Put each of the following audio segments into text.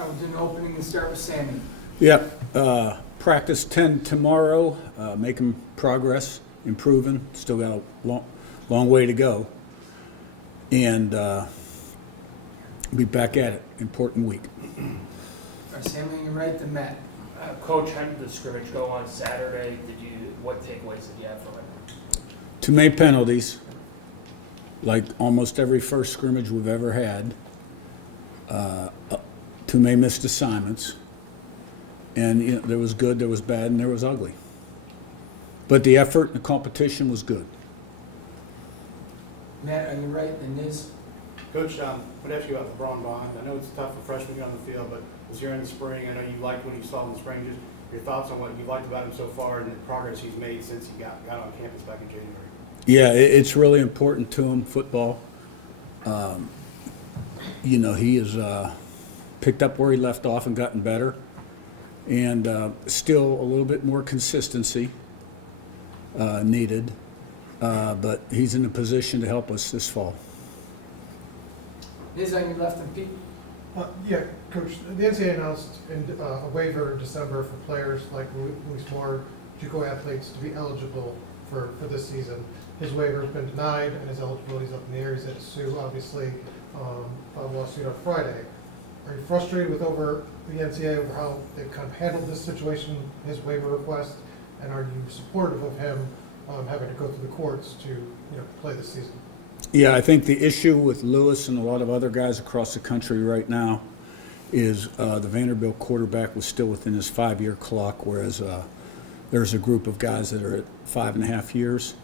We'll do an opening and start with Sammy. Yep. Practice 10 tomorrow. Making progress, improving. Still got a long way to go. And be back at it. Important week. All right, Sammy, on your right, the Met. Coach, how did the scrimmage go on Saturday? What takeaways did you have from it? Too many penalties, like almost every first scrimmage we've ever had. Too many missed assignments. And there was good, there was bad, and there was ugly. But the effort and the competition was good. Matt, on your right, the Niz. Coach, I would ask you about LeBron Bond. I know it's tough for freshmen to get on the field, but was here in the spring. I know you liked what you saw in the spring. Just your thoughts on what you liked about him so far and the progress he's made since he got on campus back in January. Yeah, it's really important to him, football. He has picked up where he left off and gotten better. And still a little bit more consistency needed. But he's in a position to help us this fall. Niz, on your left, and Pete. Yeah, Coach, the NCAA announced a waiver in December for players like Luis Moore, JUCO athletes, to be eligible for this season. His waiver has been denied, and his eligibility is up in the air. He's had to sue, obviously, a lawsuit on Friday. Are you frustrated with the NCAA over how they've kind of handled this situation, his waiver request, and are you supportive of him having to go through the courts to play this season? Yeah, I think the issue with Lewis and a lot of other guys across the country right now is the Vanderbilt quarterback was still within his 5-year clock, whereas there's a group of guys that are at 5.5 years.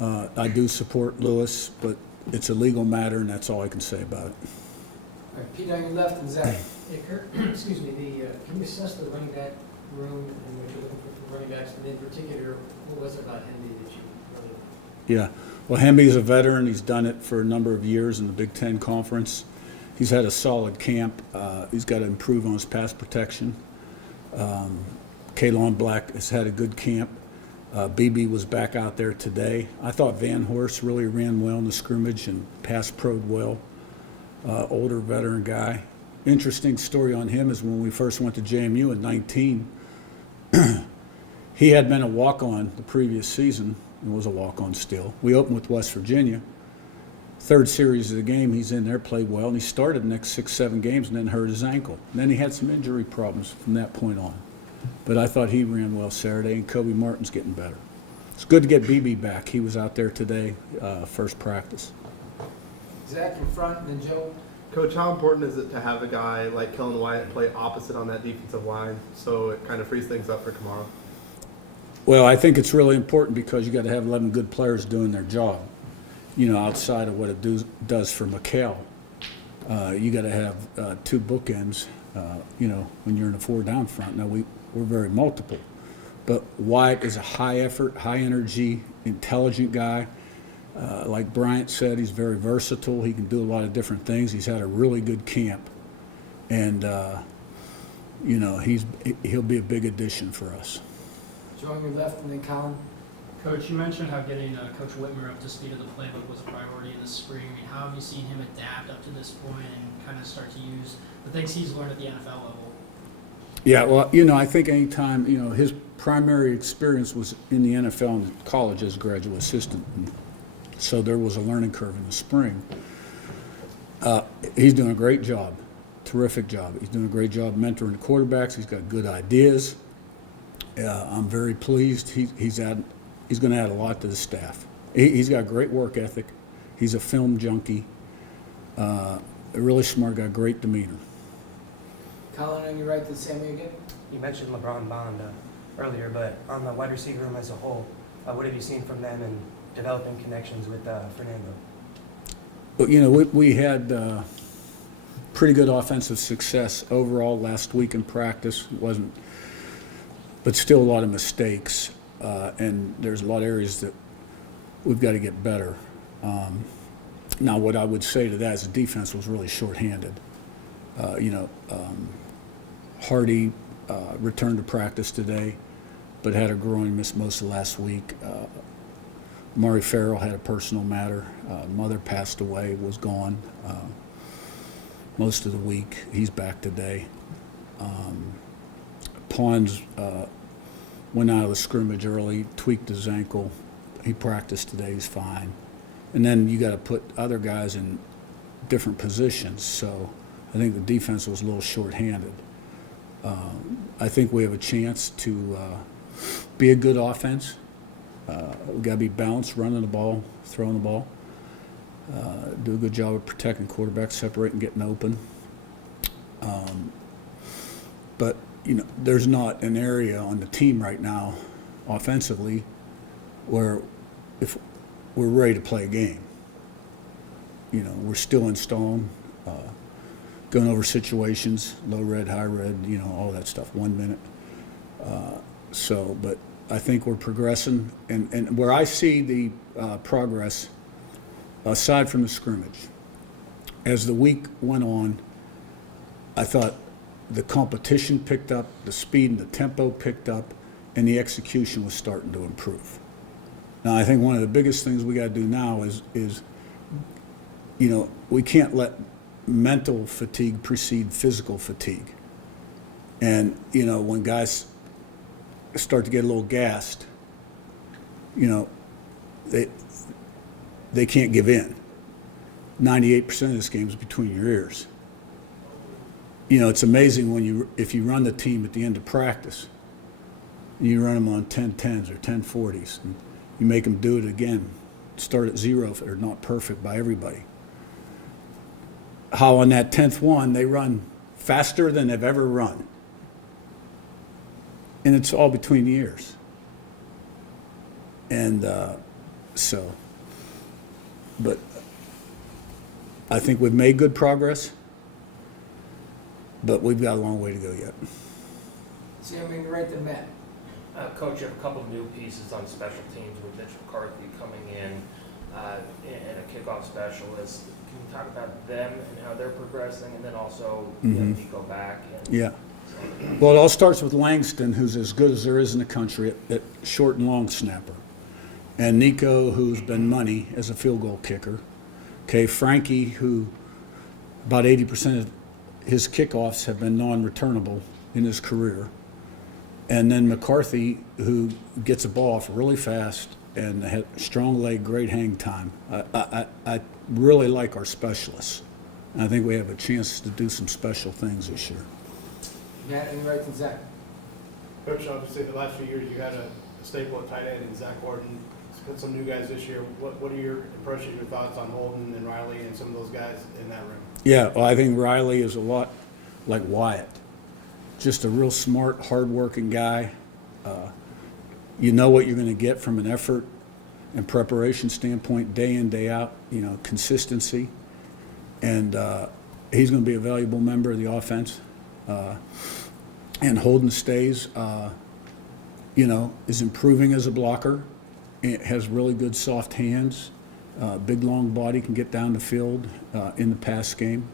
I do support Lewis, but it's a legal matter, and that's all I can say about it. All right, Pete, on your left, and Zach. Hey, Curt, excuse me, can you assess the running back room and what you're looking for running backs, and in particular, what was it about Henry that you really... Yeah. Well, Hemby's a veteran. He's done it for a number of years in the Big Ten Conference. He's had a solid camp. He's got to improve on his pass protection. Kalon Black has had a good camp. BB was back out there today. I thought Van Horst really ran well in the scrimmage and pass pro'd well. Older veteran guy. Interesting story on him is when we first went to JMU in 19, he had been a walk-on the previous season. It was a walk-on still. We opened with West Virginia. Third series of the game, he's in there, played well, and he started the next 6-7 games and then hurt his ankle. And then he had some injury problems from that point on. But I thought he ran well Saturday, and Kobe Martin's getting better. It's good to get BB back. He was out there today, first practice. Zach in front, and then Joe. Coach, how important is it to have a guy like Kellen Wyatt play opposite on that defensive line so it kind of frees things up for tomorrow? Well, I think it's really important because you got to have 11 good players doing their job, outside of what it does for McHale. You got to have 2 bookends, when you're in a 4-down front. Now, we're very multiple. But Wyatt is a high effort, high energy, intelligent guy. Like Bryant said, he's very versatile. He can do a lot of different things. He's had a really good camp. And, he'll be a big addition for us. Joe on your left, and then Colin. Coach, you mentioned how getting Coach Whitmer up to speed of the playbook was a priority in the spring. I mean, how have you seen him adapt up to this point and kind of start to use the things he's learned at the NFL level? Yeah, well, I think anytime, his primary experience was in the NFL and college as a graduate assistant. And so there was a learning curve in the spring. He's doing a great job, terrific job. He's doing a great job mentoring the quarterbacks. He's got good ideas. I'm very pleased. He's going to add a lot to the staff. He's got great work ethic. He's a film junkie. A really smart guy, great demeanor. Colin on your right, to Sammy again. You mentioned LeBron Bond earlier, but on the wide receiver room as a whole, what have you seen from them in developing connections with Fernando? But, we had pretty good offensive success overall last week in practice. But still a lot of mistakes, and there's a lot of areas that we've got to get better. Now, what I would say to that is the defense was really shorthanded. Hardy returned to practice today, but had a groin, missed most of last week. Murray Farrell had a personal matter. Mother passed away, was gone. most of the week. He's back today. Pons went out of the scrimmage early, tweaked his ankle. He practiced today, he's fine. And then you got to put other guys in different positions. So I think the defense was a little shorthanded. I think we have a chance to be a good offense. We got to be balanced, running the ball, throwing the ball. Do a good job of protecting quarterbacks, separating, getting open. But there's not an area on the team right now, offensively, where if we're ready to play a game. We're still installing, going over situations, low red, high red, all that stuff, 1 minute. But I think we're progressing, and where I see the progress, aside from the scrimmage, as the week went on, I thought the competition picked up, the speed and the tempo picked up, and the execution was starting to improve. Now, I think one of the biggest things we got to do now is we can't let mental fatigue precede physical fatigue. And, when guys start to get a little gassed, they can't give in. 98% of this game is between your ears. It's amazing if you run the team at the end of practice, and you run them on 10-10s or 10-40s, and you make them do it again, start at zero if they're not perfect by everybody. How on that 10th one, they run faster than they've ever run. And it's all between the ears. And but I think we've made good progress, but we've got a long way to go yet. Sammy, you right to Matt. Coach, you have a couple of new pieces on special teams with Mitch McCarthy coming in and a kickoff specialist. Can you talk about them and how they're progressing, and then also Nico back? Yeah. Well, it all starts with Langston, who's as good as there is in the country at short and long snapper. And Nico, who's been money as a field goal kicker. Okay, Frankie, who about 80% of his kickoffs have been non-returnable in his career. And then McCarthy, who gets a ball off really fast and had strong leg, great hang time. I really like our specialists. And I think we have a chance to do some special things this year. Matt, and you right to Zach. Coach, obviously the last few years you had a staple at tight end in Zach Gordon. Got some new guys this year. What are your impressions, your thoughts on Holden and Riley and some of those guys in that room? Yeah, well, I think Riley is a lot like Wyatt. Just a real smart, hard-working guy. You know what you're going to get from an effort and preparation standpoint, day in, day out, consistency. And he's going to be a valuable member of the offense. And Holden stays, is improving as a blocker. It has really good soft hands, big long body, can get down the field in the pass game.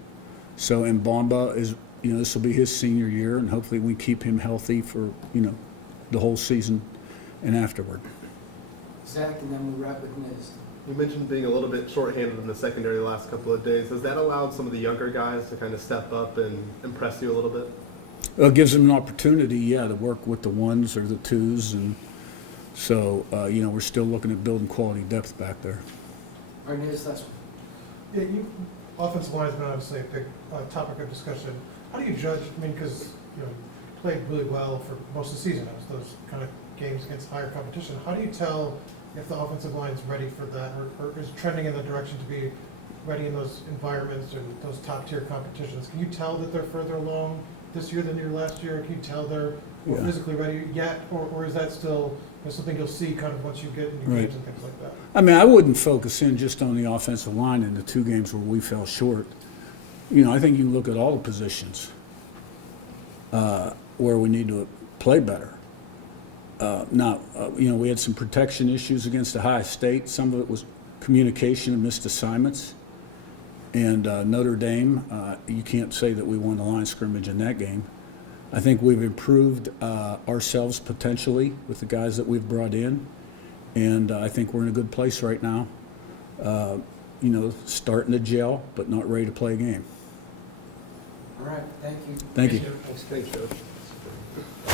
So, and Bomba is, this will be his senior year, and hopefully we keep him healthy for, the whole season and afterward. Zach, and then we'll wrap with Niz. You mentioned being a little bit shorthanded in the secondary the last couple of days. Has that allowed some of the younger guys to kind of step up and impress you a little bit? Well, it gives them an opportunity, to work with the ones or the twos, and so, we're still looking at building quality depth back there. All right, Niz, last one. Yeah, offensive line has been obviously a big topic of discussion. How do you judge, because, you played really well for most of the season. It was those kind of games against higher competition. How do you tell if the offensive line is ready for that, or is trending in the direction to be ready in those environments or those top-tier competitions? Can you tell that they're further along this year than you were last year? Can you tell they're more physically ready yet, or is that still something you'll see kind of once you get into games and things like that? I wouldn't focus in just on the offensive line in the two games where we fell short. I think you look at all the positions where we need to play better. We had some protection issues against Ohio State. Some of it was communication and missed assignments. And Notre Dame, you can't say that we won the line scrimmage in that game. I think we've improved ourselves potentially with the guys that we've brought in. And I think we're in a good place right now. Starting to gel, but not ready to play a game. All right, thank you. Thank you. Thanks, Coach.